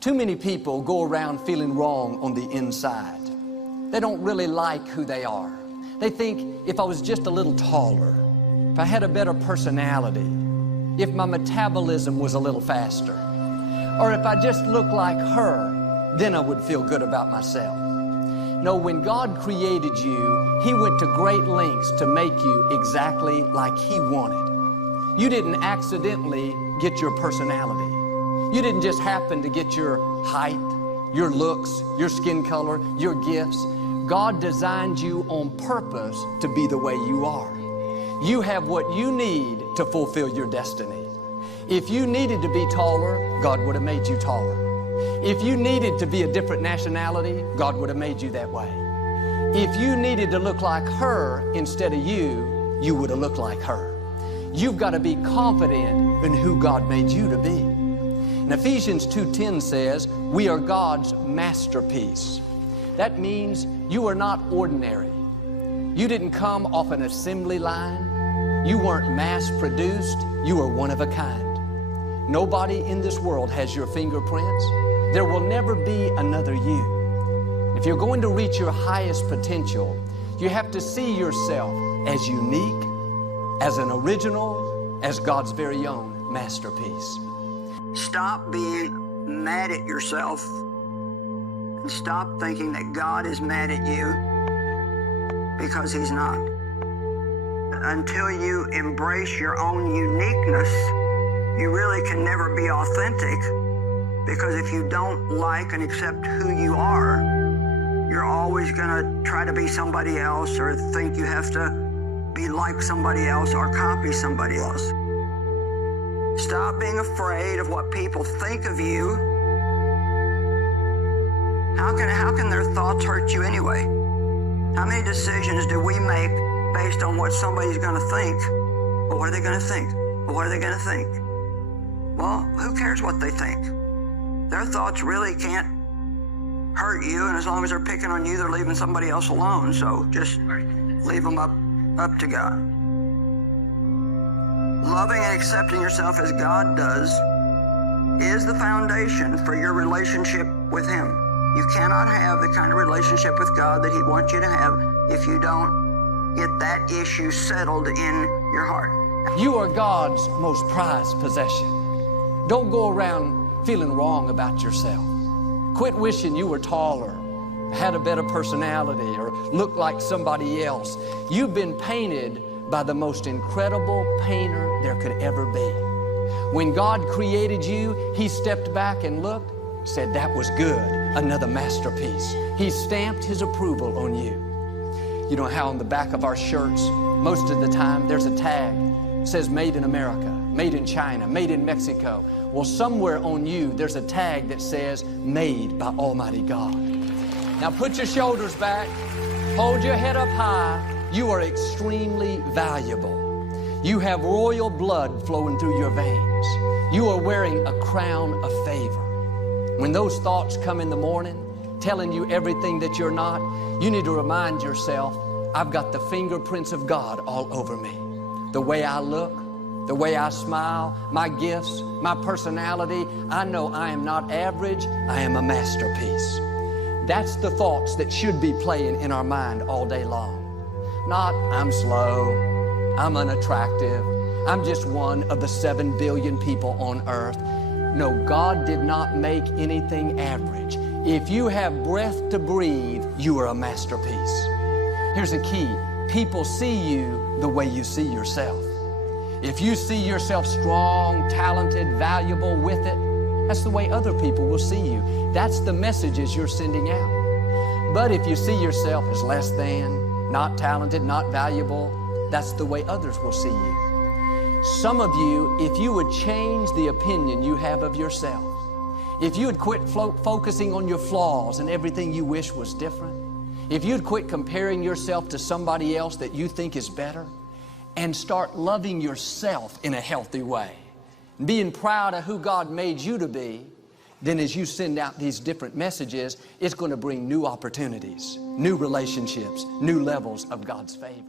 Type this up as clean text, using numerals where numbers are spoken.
Too many people go around feeling wrong on the inside. They don't really like who they are. They think, if I was just a little taller, if I had a better personality, if my metabolism was a little faster, or if I just looked like her, then I would feel good about myself. No, when God created you, He went to great lengths to make you exactly like He wanted. You didn't accidentally get your personality. You didn't just happen to get your height, your looks, your skin color, your gifts. God designed you on purpose to be the way you are. You have what you need to fulfill your destiny. If you needed to be taller, God would have made you taller. If you needed to be a different nationality, God would have made you that way. If you needed to look like her instead of you, you would have looked like her. You've got to be confident in who God made you to be. And Ephesians 2:10 says, we are God's masterpiece. That means you are not ordinary. You didn't come off an assembly line. You weren't mass-produced. You are one of a kind. Nobody in this world has your fingerprints. There will never be another you. If you're going to reach your highest potential, you have to see yourself as unique, as an original, as God's very own masterpiece. Stop being mad at yourself and stop thinking that God is mad at you, because He's not. Until you embrace your own uniqueness, you really can never be authentic, because if you don't like and accept who you are, you're always going to try to be somebody else or think you have to be like somebody else or copy somebody else. Stop being afraid of what people think of you. How can their thoughts hurt you anyway? How many decisions do we make based on what somebody's going to think? Well, what are they going to think? Well, what are they going to think? Well, who cares what they think? Their thoughts really can't hurt you, and as long as they're picking on you, they're leaving somebody else alone. So just leave them up to God. Loving and accepting yourself as God does is the foundation for your relationship with Him. You cannot have the kind of relationship with God that He wants you to have if you don't get that issue settled in your heart. You are God's most prized possession. Don't go around feeling wrong about yourself. Quit wishing you were taller, had a better personality, or looked like somebody else. You've been painted by the most incredible painter there could ever be. When God created you, He stepped back and looked, said, that was good, another masterpiece. He stamped His approval on you. You know how on the back of our shirts, most of the time, there's a tag. It says made in America, made in China, made in Mexico. Well, somewhere on you, there's a tag that says made by Almighty God. Now put your shoulders back, hold your head up high. You are extremely valuable. You have royal blood flowing through your veins. You are wearing a crown of favor. When those thoughts come in the morning, telling you everything that you're not, you need to remind yourself, I've got the fingerprints of God all over me. The way I look, the way I smile, my gifts, my personality, I know I am not average, I am a masterpiece. That's the thoughts that should be playing in our mind all day long. Not, I'm slow, I'm unattractive, I'm just one of the 7 billion people on earth. No, God did not make anything average. If you have breath to breathe, you are a masterpiece. Here's the key. People see you the way you see yourself. If you see yourself strong, talented, valuable with it, that's the way other people will see you. That's the messages you're sending out. But if you see yourself as less than, not talented, not valuable, that's the way others will see you. Some of you, if you would change the opinion you have of yourself, if you would quit focusing on your flaws and everything you wish was different, if you'd quit comparing yourself to somebody else that you think is better, and start loving yourself in a healthy way, being proud of who God made you to be, then as you send out these different messages, it's going to bring new opportunities, new relationships, new levels of God's favor.